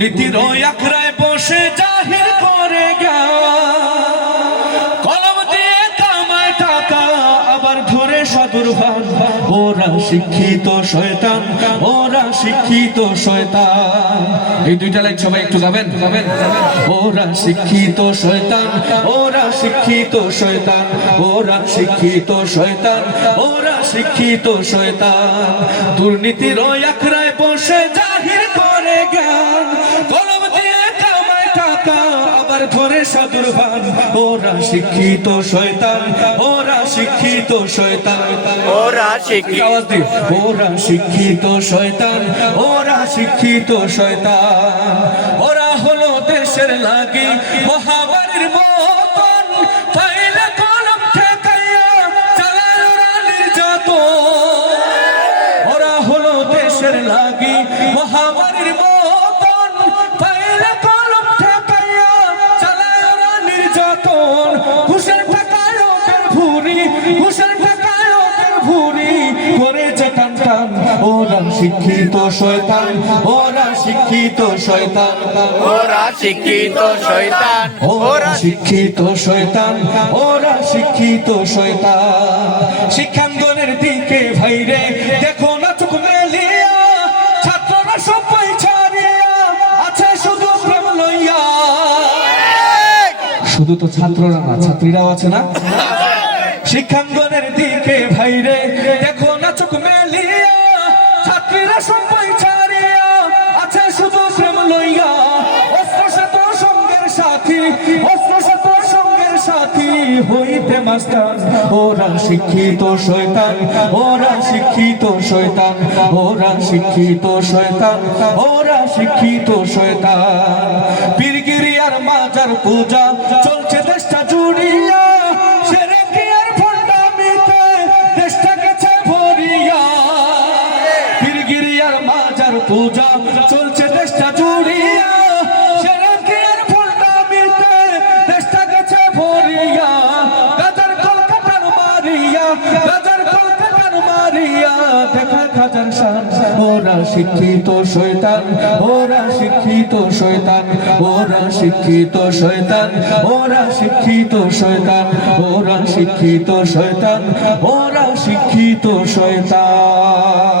নীতির আখড়ায় বসে জাহির করে কলম দিয়ে কামায় টাকা আবার ধরে সদুর্ভান। ওরা শিক্ষিত শয়তান, ওরা শিক্ষিত শয়তান। এই দুইটা লাইন সবাই একটু গাবেন। ওরা শিক্ষিত শয়তান, ওরা শিক্ষিত শয়তান, ওরা শিক্ষিত শয়তান, ওরা শিক্ষিত শয়তান। দুর্নীতির আখড়ায় বসে জাহির করে জ্ঞান, কলম দিয়ে কামায় টাকা আবার ধরে সদুর্ভান। ওরা শিক্ষিত শয়তান, ওরা শিক্ষিত শয়তান, ওরা শিক্ষিত, আওয়াজ দিয়ে ওরা শিক্ষিত শয়তান, ওরা শিক্ষিত শয়তান। ওরা হলো দেশের লাগি মহামারীর মতন, পাইলে কলম ঠেকাইয়া চালায় ওরা নির্যাতন। ওরা হলো দেশের লাগি মহামারীর মতন, পাইলে কলম ঠেকাইয়া চালায় ওরা নির্যাতন। ঘুষের টাকায় ওদের ভুরি, ঘুষের টাকায় ওদের ভুরি করেছে টান টান। ওরা শিক্ষিত শয়তান, ওরা শিক্ষিত শয়তান, ওরা শিক্ষিত শয়তান, ওরা শিক্ষিত শয়তান, ওরা শিক্ষিত শয়তান। শিক্ষাঙ্গনের দিকে ভাইরে দেখো না চোখ মেলিয়া, ছাত্ররা সবাই ছাড়িয়া আছে শুধু প্রেম লইয়া। শুধু তো ছাত্ররা না, ছাত্রীরাও আছে না? শিক্ষাঙ্গনের দিকে ভাইরে দেখো না চোখ মেলিয়া, ছাত্রীরা সবাই ছাড়িয়া আছে শুধু প্রেম লইয়া। অস্ত্র সাথ সঙ্গের সাথী, অস্ত্র সাথ সঙ্গের সাথী হইতে মাস্টার। ওরা শিক্ষিত শয়তান, ওরা শিক্ষিত শয়তান, ওরা শিক্ষিত শয়তান, ওরা শিক্ষিত শয়তান। পীরগিরি আর মাজার পূজা চলছে দেশটা জুড়িয়া, সেরেকি আর ভণ্ডামিতে দেশটা গেছে ভরিয়া। পীরগিরি আর মাজার পূজা চলছে দেশটা জুড়িয়া, সেরেকি আর ভণ্ডামিতে দেশটা গেছে ভরিয়া। গাজার কলকাতার মারিয়া, গাজার কলকাতার মারিয়া দেখা খাজার শান। ওরা শিক্ষিত শয়তান, ওরা শিক্ষিত শয়তান, ওরা শিক্ষিত শয়তান, ওরা শিক্ষিত শয়তান, ওরা শিক্ষিত শয়তান, ওরা শিক্ষিত শয়তান।